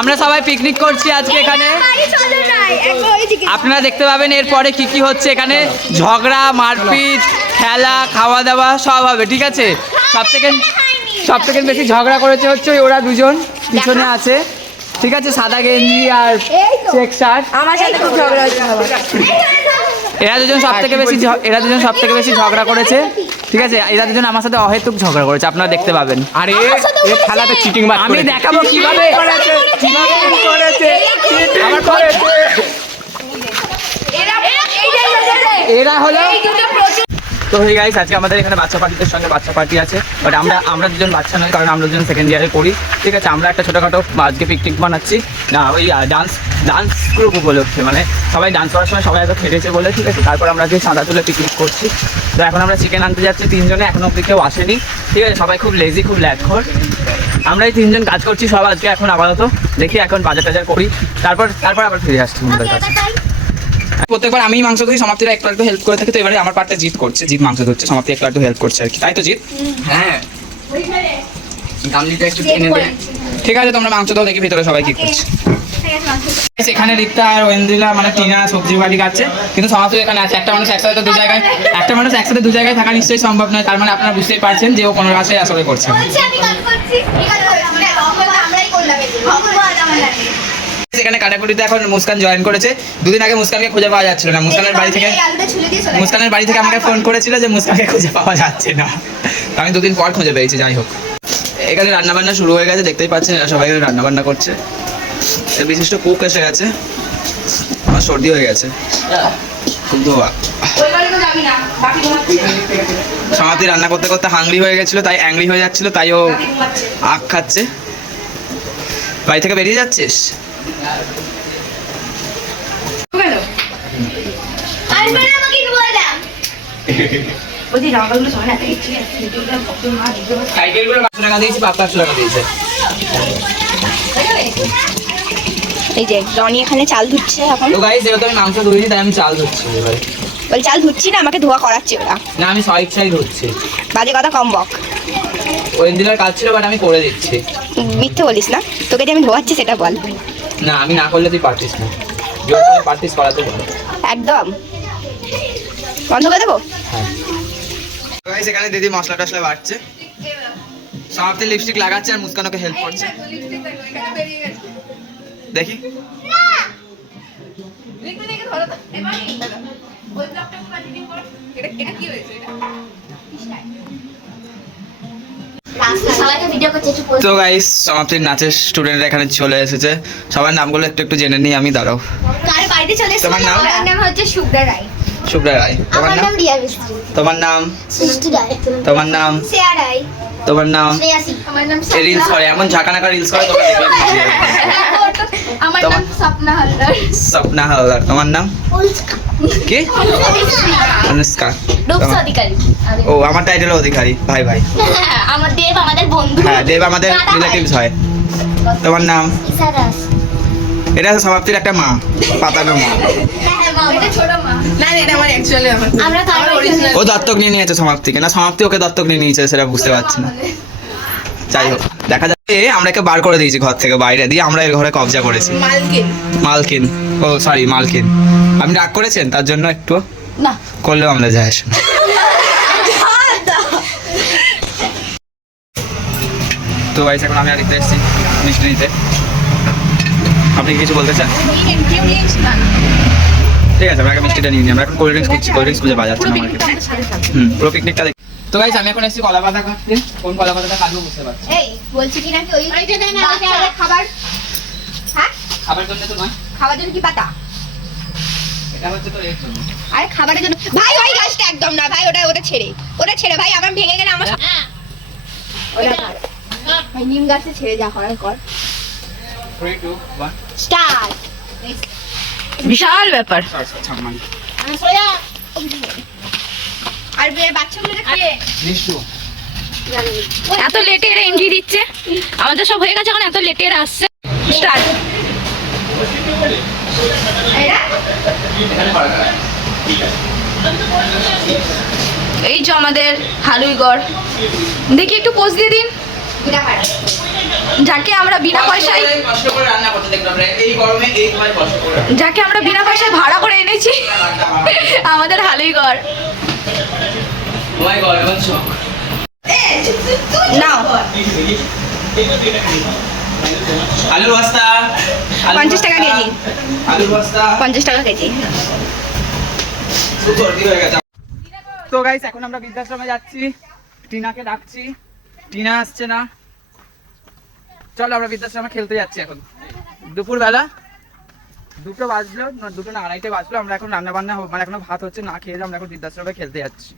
আমরা সবাই পিকনিক করছি আজকে এখানে। আপনারা দেখতে পাবেন এরপরে কি কি হচ্ছে এখানে। ঝগড়া মারপিট খেলা খাওয়া দাওয়া সব হবে ঠিক আছে? সব থেকে সব থেকে বেশি ঝগড়া করেছে হচ্ছে ওই ওরা দুজন পিছনে আছে। ঠিক আছে সাদা গেঞ্জি আর চেক শার্ট। আমার সাথে খুব ঝগড়া হচ্ছে এরা দুজন সব থেকে বেশি ঝ- এরা দুজন সব থেকে বেশি ঝগড়া করেছে ঠিক আছে? এরা দুজন আমার সাথে অহেতুক ঝগড়া করেছে আপনারা দেখতে পাবেন। আরে এই খেলাতে চিটিং মার আমি দেখাবো কীভাবে করেছে কীভাবে করেছে। আমার করেছে। এরা এরা হলো তো হয়ে গাইস আজকে আমাদের এখানে বাচ্চা পার্টিদের সঙ্গে বাচ্চা পার্টি আছে। বাট আমরা আমরা দুজন বাচ্চা নই, কারণ আমরা দুজন সেকেন্ড ইয়ারে পড়ি। ঠিক আছে, আমরা একটা ছোটোখাটো আজকে পিকনিক বানাচ্ছি। না, ওই ডান্স ডান্স গ্রুপ উপলক্ষে। মানে সবাই ডান্স করার সময় সবাই এত খেটেছে বলে, ঠিক আছে? তারপর আমরা আজকে চাঁদা তুলে পিকনিক করছি। তো এখন আমরা চিকেন আনতে যাচ্ছি তিনজনে, এখনও অব্দি কেউ আসেনি। ঠিক আছে, সবাই খুব লেজি খুব ল্যাকখোর আমরা এই তিনজন কাজ করছি সব আজকে এখন আপাতত। দেখি এখন বাজার টাজার করি। তারপর তারপর আবার ফিরে আসছি আমাদের কাছে। প্রত্যেকবার আমি মাংস ধুই সমাপ্তিরা একটু একটু হেল্প করে থাকি তো এবারে আমার পার্টটা জিত করছে জিত মাংস ধরছে সমাপ্তি একটু একটু হেল্প করছে আর কি তাই তো জিত হ্যাঁ। একটু ঠিক আছে তোমরা মাংস দাও দেখি ভিতরে সবাই কি করছে। এখানে রিক্তা আর ওয়েন্দ্রিলা মানে টিনা সবজি বাড়ি খাচ্ছে। কিন্তু সমাপ্তি এখানে আছে একটা মানুষ একসাথে তো দু জায়গায় একটা মানুষ একসাথে দু জায়গায় থাকা নিশ্চয়ই সম্ভব নয় তার মানে আপনারা বুঝতেই পারছেন যে ও কোনো রাশে আসলে করছে না। সেখানে কাটাকুটিতে এখন মুস্কান জয়েন করেছে। দুদিন আগে মুস্কানকে খুঁজে পাওয়া যাচ্ছিল না। মুস্কানের বাড়ি থেকে মুস্কানের বাড়ি থেকে আমাকে ফোন করেছিল যে মুস্কানকে খুঁজে পাওয়া যাচ্ছে না। আমি দুদিন পর খুঁজে পেয়েছি যাই হোক। এখানে রান্না বান্না শুরু হয়ে গেছে দেখতেই পাচ্ছেন এরা সবাই রান্না বান্না করছে। বিশিষ্ট কুক এসে গেছে। আমার সর্দি হয়ে গেছে। সমাধি রান্না করতে করতে হাংরি হয়ে গেছিল তাই অ্যাংরি হয়ে যাচ্ছিল তাই ও আখ খাচ্ছে। বাড়ি থেকে বেরিয়ে যাচ্ছিস? সাইকেলগুলো পাঁচশো টাকা দিয়েছি পাঁচশো টাকা দিয়েছে। এই যে রনি এখানে চাল ধুচ্ছে এখন। তো গাইস যেহেতু আমি মাংস তাই আমি চাল ধুচ্ছি এবারে। বল চাল ধুচ্ছি না আমাকে ধোয়া করাচ্ছে ওরা। না আমি সব ইচ্ছাই ধুচ্ছি। বাজে কথা কম বক। ওই দিনের কাজ ছিল বাট আমি করে দিচ্ছি। মিথ্যে বলিস না। তোকে যে আমি ধোয়াচ্ছি সেটা বল। না আমি না করলে তুই পারতিস না। জোর করে পারতিস করাতে পারো একদম। বন্ধ করে দেবো? গাইস এখানে দিদি মশলা টশলা বাড়ছে সমাপ্তি লিপস্টিক লাগাচ্ছে আর মুস্কানকে হেল্প করছে। দেখি। তো গাইস আমাদের নাচের স্টুডেন্টরা এখানে চলে এসেছে। সবার নামগুলো একটু একটু জেনে নিই আমি দাঁড়াও। কার বাড়িতে চলে এসেছে তোমার নাম? আমার নাম হচ্ছে শুভ্রা রায়। তোমার নাম? নাম রিয়া তোমার নাম? সৃষ্টি রায়। তোমার নাম? শ্রেয়া রায়। তোমার নাম? আমার নাম রিলস করে এমন ঝাঁকানাকা রিলস করে তোমরা দেখলে বুঝে যাবে। আমার তোমার- স্বপ্না হালদার। স্বপ্না হালদার। তোমার নাম? কি? অনুষ্কা। অধিকারী। ও আমার টাইটেল অধিকারী। ভাই ভাই। আমার দেব আমাদের বন্ধু। হ্যাঁ দেব আমাদের রিলেটিভস হয়। তোমার নাম? এটা সমাপ্তির একটা মা পাতানো মা। এটা ছোট মা। না এটা আমার অ্যাকচুয়ালি আমার আমরা তার অরিজিনাল ও দত্তক নিয়ে নিয়েছে সমাপ্তিকে। না সমাপ্তি ওকে দত্তক নিয়ে নিয়েছে সেটা বুঝতে পারছি না। যাই হোক দেখা যাচ্ছে আমরা একে বার করে দিয়েছি ঘর থেকে বাইরে দিয়ে আমরা এর ঘরে কবজা করেছি। মালকিন। মালকিন। ও সরি মালকিন। আপনি রাগ করেছেন? তার জন্য একটু না। করলেও আমরা যায় আসে তো ভাই এখন আমি আরেকটা এসেছি মিষ্টি নিতে আপনি কিছু বলতে চান? ঠিক আছে আমরা মিষ্টিটা নিয়ে নিই। আমরা এখন কোল্ড ড্রিঙ্কস খুঁজছি কোল্ড ড্রিঙ্কস খুঁজে পাওয়া যাচ্ছে না হুম পুরো পিকনিকটা তো গাইস আমি এখন এসেছি কলা পাতা কাটতে কোন কলা পাতাটা কাটবো বুঝতে পারছি এই বলছি কি নাকি ওই বাচ্চারা খাবার? হ্যাঁ? খাবার জন্য তো নয়। খাওয়ার জন্য কি পাতা? এটা হচ্ছে তো এর জন্য। আরে খাবারের জন্য। ভাই ওই গাছটা একদম না ভাই ওটা ওটা ছেড়ে। ওটা ছেড়ে ভাই আমার ভেঙে গেলে আমার ওটা ভাই নিম গাছে ছেড়ে যা করার কর। থ্রি টু ওয়ান স্টার্ট বিশাল ব্যাপার। ছাম্মান আর বে- বাচ্চাগুলো খাবে নিশ্চু এত লেটে এরা এন্ট্রি দিচ্ছে। আমাদের সব হয়ে গেছে এখন এত লেটে এরা আসছে। স্টার্ট এই যে আমাদের হালুইগড়। দেখি একটু পোজ দিয়ে দিন। যাকে আমরা বিনা পয়সায় কষ্ট করে রান্না করতে দেখলাম এই গরমে এই সময় কষ্ট করে। যাকে আমরা বিনা পয়সায় ভাড়া করে এনেছি। আমাদের হালই মাই গড এখন শখ নাও আলুর বস্তা। পঞ্চাশ টাকা কেজি। আলুর বস্তা। পঞ্চাশ টাকা কেজি। তো গাইস এখন আমরা বৃদ্ধাশ্রমে যাচ্ছি। টিনাকে ডাকছি। টিনা আসছে না। চলো আমরা বৃদ্ধাশ্রমে খেলতে যাচ্ছি এখন। দুপুর বেলা দুটো বাজলো না দুটো না আড়াইটে বাজলো। আমরা এখন রান্না বান্না হো- মানে এখনও ভাত হচ্ছে না খেয়ে আমরা এখন বৃদ্ধাশ্রমে খেলতে যাচ্ছি।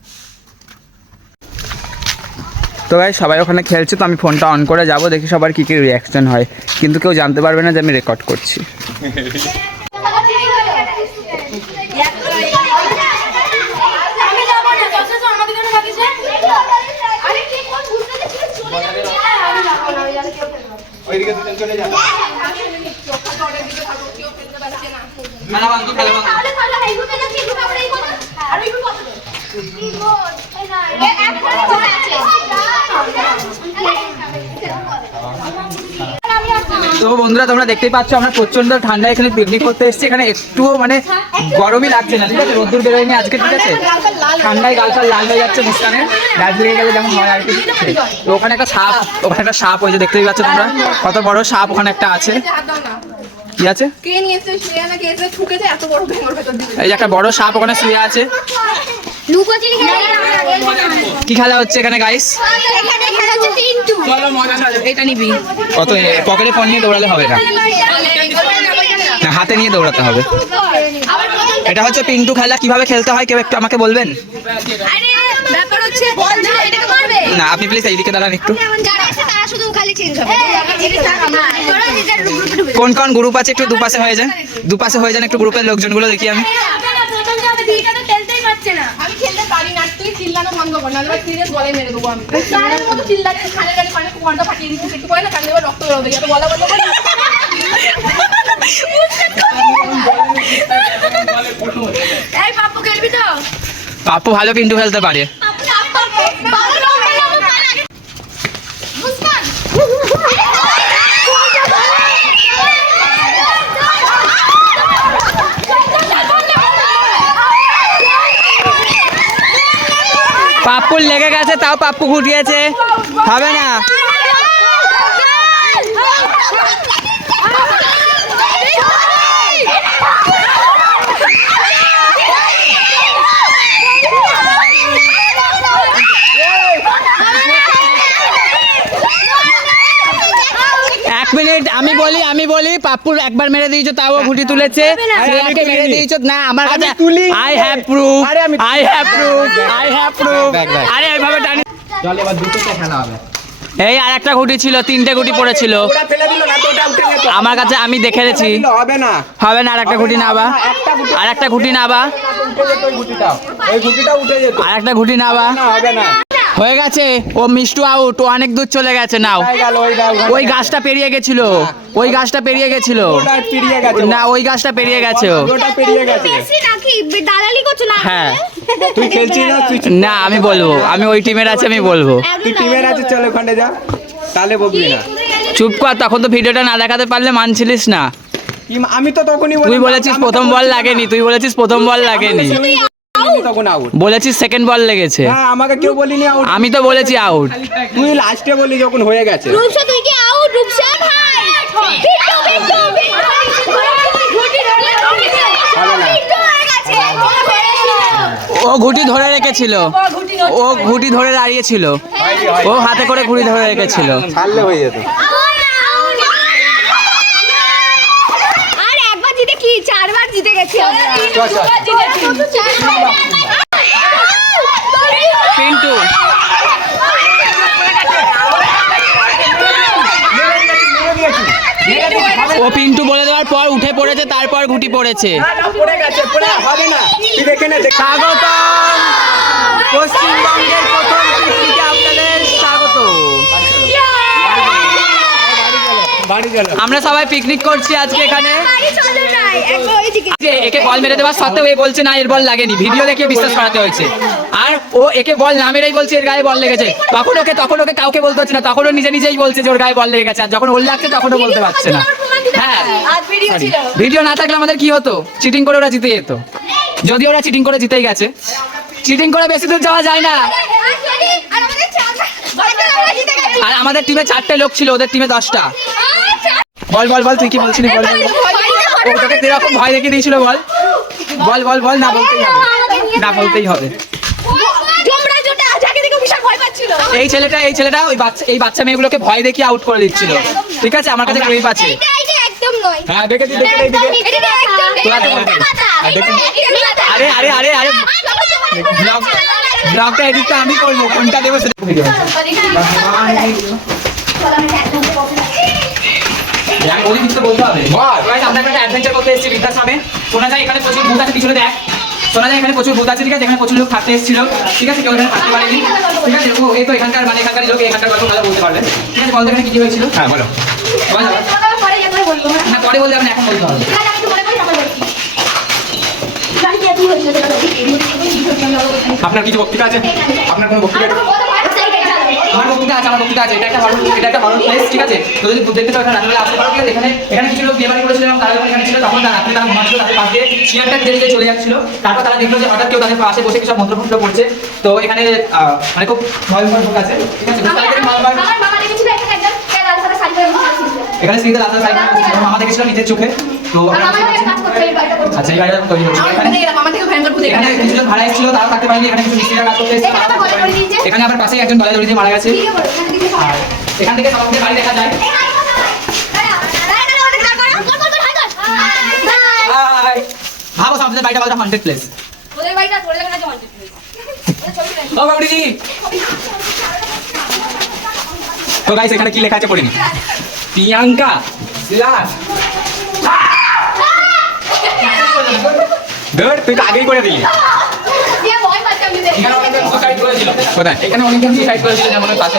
তো ভাই সবাই ওখানে খেলছে তো আমি ফোনটা অন করে যাব দেখি সবার কী কী রিয়াকশন হয়। কিন্তু কেউ জানতে পারবে না যে আমি রেকর্ড করছি। খেলা তো বন্ধুরা তোমরা দেখতেই পাচ্ছ আমরা প্রচণ্ড ঠান্ডা এখানে পিকনিক করতে এসেছি। এখানে একটুও মানে গরমই লাগছে না ঠিক আছে? রোদ্দুর বেরোয়নি আজকে ঠিক আছে? ঠান্ডায় গাল ফাল লাল হয়ে যাচ্ছে মুস্কানে গাছ লেগে গেলে যেমন হয় আর কি তো ওখানে একটা সাপ ওখানে একটা সাপ হয়েছে দেখতেই পাচ্ছ তোমরা। কত বড় সাপ ওখানে একটা আছে। কি আছে? এই যে একটা বড় সাপ ওখানে শুয়ে আছে। কি খেলা হচ্ছে এখানে গাইস এখানে খেলা হচ্ছে পিন্টু এটা নিবি। কত পকেটে ফোন নিয়ে দৌড়ালে হবে না না হাতে নিয়ে দৌড়াতে হবে। এটা হচ্ছে পিন্টু খেলা কীভাবে খেলতে হয় কেউ একটু আমাকে বলবেন? আরে ব্যাপার হচ্ছে বল দিলে এটাকে মারবে না আপনি প্লিজ এইদিকে দাঁড়ান একটু। ঢুকে কোন কোন গ্রুপ আছে? একটু দুপাশে হয়ে যান। দুপাশে হয়ে যান একটু গ্রুপের লোকজনগুলো দেখি আমি। চিল্লানো বন্ধ কর নাহলে সিরিয়াস গলে মেরে দেবো আমি। তারের মতো চিল্লাচ্ছিস কানে কানে কানে ঘণ্টা ফাটিয়ে দিচ্ছিস একটু করে না কানে এবার রক্ত বেরোবে। এত বলা বন্ধ করে এই পাপ্পু খেলবি তো? পাপ্পু ভালো পিন্টু খেলতে পারে। গেছে তাও পাপ্পু ঘুটিয়েছে হবে না মিনিট আমি বলি আমি বলি পাপ্পুর একবার মেরে দিয়েছ তাও ঘুটি তুলেছে। শ্রেয়াকে মেরে দিয়েছ না আমার কাছে I have proof I have proof I have proof আরে এইভাবে টানি চল এবার দুটোতে খেলা হবে। এই আর একটা গুটি ছিল তিনটে গুটি পড়েছিল। না তো আমার কাছে আমি দেখে দিল, হবে না। হবে না আর একটা গুটি নাবা। আর একটা গুটিটাও উঠে যেত। আর একটা নাবা। না হবে না। হয়ে গেছে। ও মিষ্টু আউট ও অনেক দূর চলে গেছে নাও। ওই গাছটা পেরিয়ে গেছিল। ওই গাছটা পেরিয়ে গেছিল। না ওই গাছটা পেরিয়ে গেছে। ও হ্যাঁ। তুই খেলছিস না? তুই না আমি বলব। আমি ওই টিমের আছে আমি বলব। তুই টিমের আছে চল ওখানে যা। তাহলে বলবি না। চুপ কর তখন তো ভিডিওটা না দেখাতে পারলে মানছিলিস না। আমি তো তখনই তুই বলেছিস প্রথম বল লাগেনি তুই বলেছিস প্রথম বল লাগেনি। তখন আউট বলেছিস সেকেন্ড বল লেগেছে। হ্যাঁ আমাকে কেউ বলিনি আউট আমি তো বলেছি আউট তুই লাস্টে বলি যখন হয়ে গেছে। রূপসা তুই কি আউট রূপসা ভাই! বিট্টু বিট্টু ও ঘুটি ধরে রেখেছিল। ও ঘুটি ধরে দাঁড়িয়েছিল। ও হাতে করে ঘুটি ধরে রেখেছিল। ছাড়লে হয়ে যেত আর একবার জিতে কি চারবার জিতে গেছি আমরা চল, চল। পিন্টু ও পিন্টু বলে দেওয়ার পর উঠে পড়েছে তারপর ঘুটি পড়েছে। না, না, পড়ে গেছে পড়ে হবে না। দেখে নে পশ্চিমবঙ্গের প্রথম পিকনিকে আপনাদের স্বাগত বাড়ি গেল আমরা সবাই পিকনিক করছি আজকে এখানে। একে বল মেরে দেওয়ার সত্ত্বেও এ বলছে না এর বল লাগেনি। ভিডিও দেখে বিশ্বাস করাতে হয়েছে। আর ও একে বল না মেরেই বলছে এর গায়ে বল লেগেছে। তখন ওকে তখন ওকে কাউকে বলতে হচ্ছে না। তখন ও নিজে নিজেই বলছে যে ওর গায়ে বল লেগে গেছে। আর যখন ওর লাগছে তখন ও বলতে পারছে না। হ্যাঁ। ভিডিও না থাকলে আমাদের কি হতো? চিটিং করে ওরা জিতে যেত। যদি ওরা চিটিং করে জিতেই গেছে। চিটিং করে বেশি দূর যাওয়া যায় না। আর আমাদের টিমে চারটে লোক ছিল ওদের টিমে দশটা। বল বল বল তুই কি বলছিলি বল বল। ও তোকে কীরকম ভয় দেখিয়ে দিয়েছিল বল বল বল বল না বলতেই হবে না বলতেই হবে দেখে এই ছেলেটা এই ছেলেটা ওই বাচ্চা এই বাচ্চা মেয়েগুলোকে ভয় দেখিয়ে আউট করে দিচ্ছিল ঠিক আছে আমার কাছে ক্লিপ আছে এটা এটা একদম নয় হ্যাঁ দেখেছি একদম আরে আরে আরে আরে ব্লগ ব্লগটা এডিটটা আমি করব কোনটা দেবো সেটা ভিডিও আমি কিছু বলতে হবে। একটা অ্যাডভেঞ্চার করতে এসেছি বৃদ্ধাশ্রমে শোনা যায় এখানে প্রচুর ভূত আছে পিছনে দেখ। শোনা যায় এখানে প্রচুর ভূত আছে ঠিক আছে? এখানে প্রচুর লোক থাকতে এসেছিল। ঠিক আছে? কেউ এখানে থাকতে পারেনি। ঠিক আছে? ও এই তো এখানকার মানে এখানকার লোক এখানকার গল্প ভালো বলতে পারবে। ঠিক আছে? বলতে এখানে কি কি হয়েছিল। হ্যাঁ বলো। বল। না। পরে হ্যাঁ? বলতে এখন বলতে হবে। এটা আপনার কিছু বক্তৃতা আছে? আপনার কোনো বক্তৃতা? আমার বক্তৃতা আছে আমার বক্তৃতা আছে এটা একটা হরর এটা একটা হরর প্লেস ঠিক আছে? তো যদি দেখতে চাও এখানে রাত্রে আসতে পারো ঠিক এখানে এখানে কিছু লোক বিয়ে বাড়ি করেছিল এবং তারা এখানে ছিল তখন তারা রাত্রে তারা ঘুমাচ্ছিল তাদের পাশ চেয়ারটা ধীরে ধীরে চলে যাচ্ছিল। তারপর তারা দেখল যে হঠাৎ কেউ তাদের পাশে বসে কিছু মন্ত্রমন্ত্র করছে। তো এখানে মানে খুব ভয়ঙ্কর লোক আছে ঠিক আছে? এখানে একজন লাল সাদা শাড়ি পরে বসে ছিল। এখানে স্ত্রীতে রাস্তা সাইড মামা দেখেছিল নিজের চোখে। তো এই বাড়িটা আচ্ছা এই গাড়িটা তৈরি হচ্ছে এখানে আমার থেকে ভয়ঙ্কর ভূত এখানে কিছুজন ভাড়া এসেছিল তারা থাকতে পারেনি এখানে কিছু মিস্ত্রিরা কাজ করতে এখানে আবার পাশেই একজন গলায় দড়ি দিয়ে মারা গেছে। এখানে কিছু আর এখান থেকে সবাই বাড়ি দেখা যায়। হাই ভাবো সামনে বাড়িটা বলতে হান্ড্রেড প্লেস ওদের বাড়িটা ও তো গাইস এখানে কি লেখা আছে পড়িনি প্রিয়াঙ্কা সিলাস ধর তুই তো আগেই করে দিলি। দিয়ে ভয় আমি এখানে অনেকে এখানে যেমন পাশে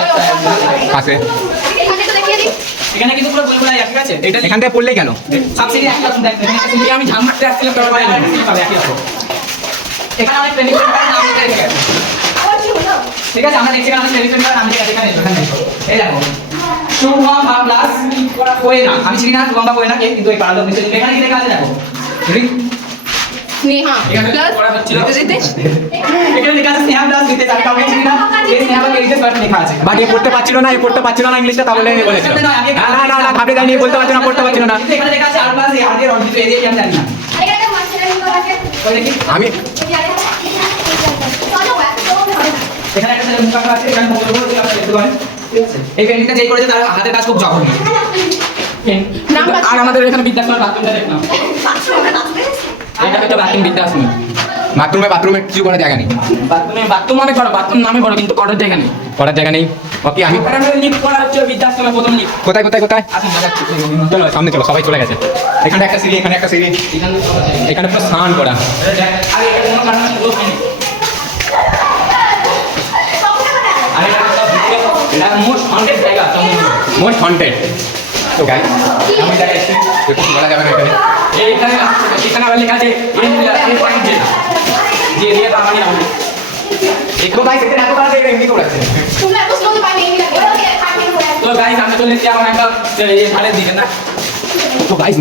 পাশে। কিন্তু পুরো ঠিক আছে। এটা এখান থেকে পড়লেই কেন? একটা আমি ঝাম মারতে আসছিলাম তোর বাড়ি পাবে একই রকম। এখানে অনেক প্রেমিক প্রেমিকার নাম লেখা রেখে গেছে আবার কি হলো ঠিক আছে আমরা দেখছি এখানে প্রেমিক প্রেমিকার নাম লেখা এখানে এখানে এই দেখো শুভম প্লাস কোয়েনা আমি চিনি না কোয়েনা কে কিন্তু এই লোক এখানে কি লেখা আছে দেখো? রি- স্নেহা। পড়া হচ্ছিল। এখানে লেখা আছে স্নেহা প্লাস দিতে চাই কাউকে চিনি না এই স্নেহা বা রিতেশ বাট লেখা আছে। বাট এ পড়তে পারছিল না এ পড়তে পারছিল না ইংলিশটা তাহলে আমি বলেছিল না না না না ঘাবড়ে যায়নি বলতে পারছিল না পড়তে পারছিল না। এখানে লেখা আছে আর প্লাস আর রঞ্জিত এই কি আমি জানি না আমি? এখানে একটা ছেলে মুখ আছে এখানে মুখ আছে ঠিক আছে এই পেন্টিংটা যেই করেছে তার হাতের কাজ খুব জঘন্য। আর আমাদের এখানে বিদ্যাসাগর বাথরুমটা দেখলাম। এটা হচ্ছে বাথরুম বাথরুমে বাথরুমে কিছু করার জায়গা নেই। বাথরুমে বাথরুম অনেক বড় বাথরুম নামে বড় কিন্তু করার জায়গা নেই। করার জায়গা নেই? ওকে আমি লিফট করা হচ্ছে বিদ্যাসাগর প্রথম লিফট কোথায় কোথায় কোথায়? চলো সামনে চলো সবাই চলে গেছে। এখানে একটা সিঁড়ি এখানে একটা সিঁড়ি। এখানে এখানে পুরো স্নান করা। মোস্ট হন্টেড জায়গা মোস্ট হন্টেড তো গাই আমি এসেছি একটু বলা যাবে না এখানে। এইখানে এখানে আবার লেখা আছে এন পয়েন্ট জে যে তার মানে আমাদের এমনি করে আছে তো গাইস চলে এসেছি আমার একটা এই ধারের দিকে না? তো গাইস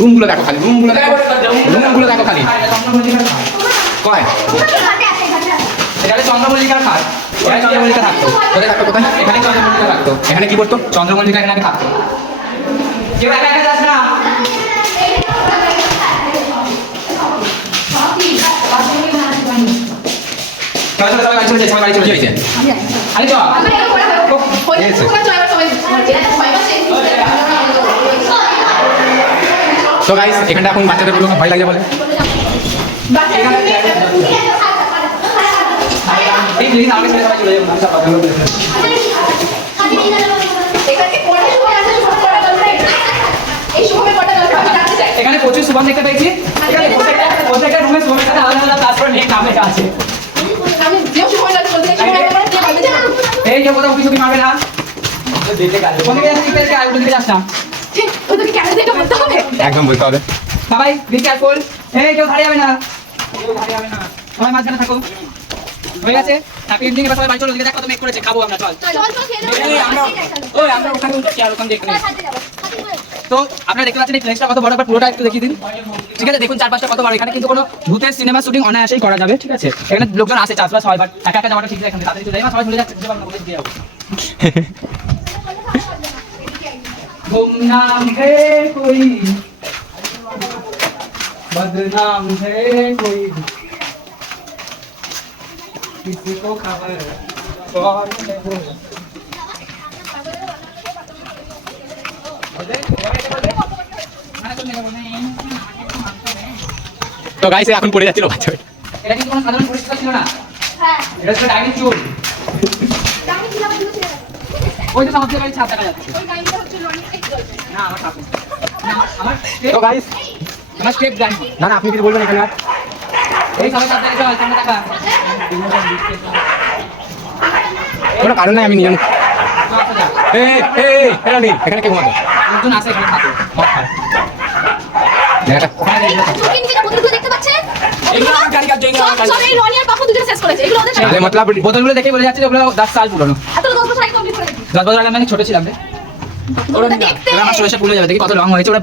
রুমগুলো দেখো খালি রুমগুলো দেখো। রুমগুলো দেখো খালি। কয়? এটা হচ্ছে চন্দ্রমল্লিকার খাট। এখানে চন্দ্রমল্লিকা থাকতো কোথায় থাকতো কোথায়? এখানে চন্দ্রমল্লিকা থাকতো এখানে কি করতো চন্দ্রমল্লিকা এখানে থাকতো। কেউ একা একা যাস না। চলো যাই সবাই বাড়ি চলে যাই আরে চল। তো গাইস এখানটা এখন বাচ্চাদের পুরো ভয় লাগে বলে। এই প্লিজ চলে এখানে প্রচুর সুবান দেখতে পেয়েছি প্রত্যেকটা প্রত্যেকটা রুমে সুবানের সাথে আলাদা আলাদা তারপরে নেই নাম লেখা আছে। এই যে কোথাও কিছু কি মারবে না? কোন দিকে যাচ্ছিস দিকে আর দিকে যাস না একদম বলতে হবে। সবাই বি কেয়ারফুল এই কেউ ধারে যাবে না। কেউ ধারে যাবে না সবাই মাঝখানে থাকো। হয়ে গেছে? হ্যাপি এন্ডিং এবার সবাই বাড়ি চলো দিকে দেখ মেক করেছে। খাব আমরা চল। চল চল খেয়ে নেব। এই, আমরা ওই আমরা ওখানে উঠছি আর ওখানে। তো আপনারা দেখতে পাচ্ছেন এই প্লেসটা কত বড় একবার পুরোটা একটু দেখিয়ে দিন ঠিক আছে দেখুন চারপাশটা কত বড় এখানে কিন্তু কোনো ভূতের সিনেমা শুটিং অনায়াসেই করা যাবে ঠিক আছে এখানে লোকজন আসে চাষবাস হয় বাট একা একা যাওয়াটা ঠিক আছে এখানে তাদের চলে যাবে সবাই চলে যাচ্ছে যাবো আমরা কোথায় দিয়ে যাবো गुमनाम है कोई बदनाम है कोई किसी को खबर তো গাইস এখন পড়ে যাচ্ছিল বাচ্চা এটা কিন্তু কোনো সাধারণ পরিষ্কার ছিল না? হ্যাঁ। এটা ছিল ডাইনিং চুল। দুটো ছেলে। ওই তো আমাদের বাড়ি ছাদ দেখা যাচ্ছে। ওই টাইমটা হচ্ছে লনি একটু না আমার ঠাকুর আমার তো গাইস আমার স্টেপ জানি না। না আপনি কিছু বলবেন এখানে আর? এই সবাই সাথে চল সামনে দেখা। কোনো কারণ নাই আমি নিয়ে নেব। এই এই এটা নেই এখানে লোকজন আসে এখানে থাকে মদ খায় ওখানে থাকে। বোতলগুলো দেখতে পাচ্ছেন? এগুলো আমার গাড়ি কাজ, এগুলো আমার গাড়ি সব এই লনি আর পাপা দুজনে শেষ করেছে। এগুলো ওদের ছিল। মতলব বোতলগুলো দেখে বলে যাচ্ছে যে ওগুলো দশ সাল পুরনো এত দশ বছর আগে complete করে দিয়েছি। দশ বছর আগে আমি ছোট ছিলাম রে ওরা দেখতে। আমার সরিষা ফুলে যাবে দেখি কত রং হয়েছে ওরা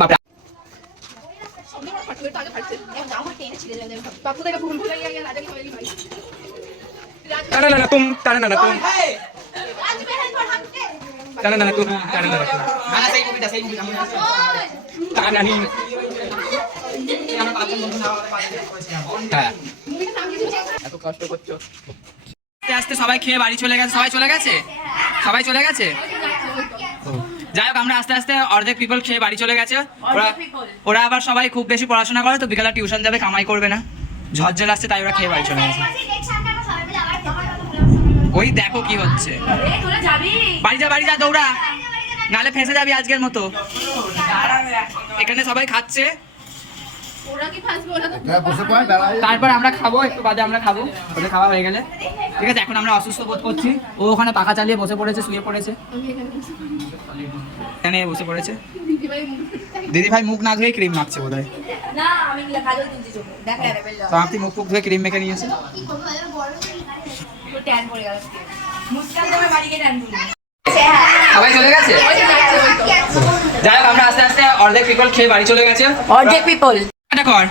বাপরে ভুল ভুলে গিয়ে রাজা কি না না তুম টানা না না তুম রাজ মেহেল পর হামকে মুভিটা মনে আছে। টানা নি এই আমার পাঁচজন বন্ধু না, আমাদের পাঁচজন করেছিলাম। হ্যাঁ এত কষ্ট করছ আস্তে আস্তে সবাই খেয়ে বাড়ি চলে গেছে সবাই চলে গেছে? সবাই চলে গেছে? যাই হোক আমরা আস্তে আস্তে অর্ধেক পিপল খেয়ে বাড়ি চলে গেছে। ওরা ওরা আবার সবাই খুব বেশি পড়াশোনা করে তো বিকালে টিউশন যাবে কামাই করবে না। ঝড় জল আসছে তাই ওরা খেয়ে বাড়ি চলে গেছে। ওই দেখো কি হচ্ছে। বাড়ি যা বাড়ি যা, দৌড়া। নালে ফেসে যাবি আজকের মতো। এখানে সবাই খাচ্ছে ওরা কি ফাঁসবে ওরা তো তারপর আমরা খাব একটু বাদে আমরা খাব। ওদের খাওয়া হয়ে গেলে। ঠিক আছে এখন আমরা অসুস্থ বোধ করছি। ও ওখানে পাখা চালিয়ে বসে পড়েছে শুয়ে পড়েছে। এখানে বসে পড়েছে। দিদিভাই মুখ দিদি ভাই মুখ না ধুয়ে ক্রিম মাখছে বোধ হয় তো আপনি মুখ ফুক ধুয়ে ক্রিম মেখে নিয়েছে ট্যান পড়ে গেল। মুস্কান তোমার বাড়ি গিয়ে ট্যান পড়ে সবাই চলে গেছে? যাই হোক আমরা আস্তে আস্তে অর্ধেক পিপল খেয়ে বাড়ি চলে গেছে। অর্ধেক পিপল টাটা কর।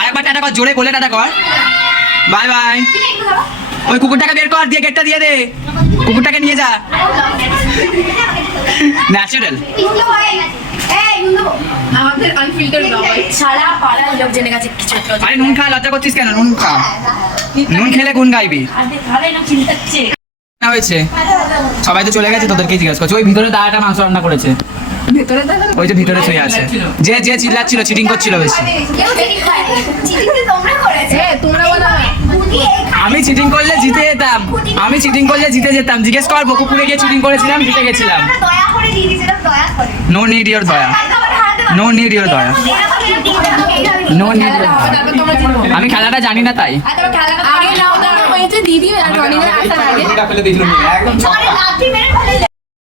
আরেকবার টাটা কর, জোরে বলে টাটা কর। বাই বাই ওই কুকুরটাকে বের কর, দিয়ে গেটটা দিয়ে দে। কুকুরটাকে নিয়ে যা। ন্যাচারাল নুন খা, লজ্জা করছিস কেন? নুন খা। নুন খেলে গুন গাইবি। হয়েছে? সবাই তো চলে গেছে তোদেরকে জিজ্ঞাসা করছে। ওই ভিতরে দাঁড়াটা মাংস রান্না করেছে। ওই যে ভিতরে শুয়ে আছে। যে যে চিল্লাচ্ছিল চিটিং করছিল বেশি। বলো। আমি চিটিং করলে জিতে যেতাম। আমি চিটিং করলে জিতে যেতাম। জিজ্ঞেস কর বকুপুরে গিয়ে চিটিং করেছিলাম জিতে গেছিলাম। দয়া করে দিয়ে দিয়েছিলাম দয়া করে। নো নিড ইওর দয়া। নো নিড ইওর দয়া। নো নিড আমি খেলাটা জানি না তাই। দিদি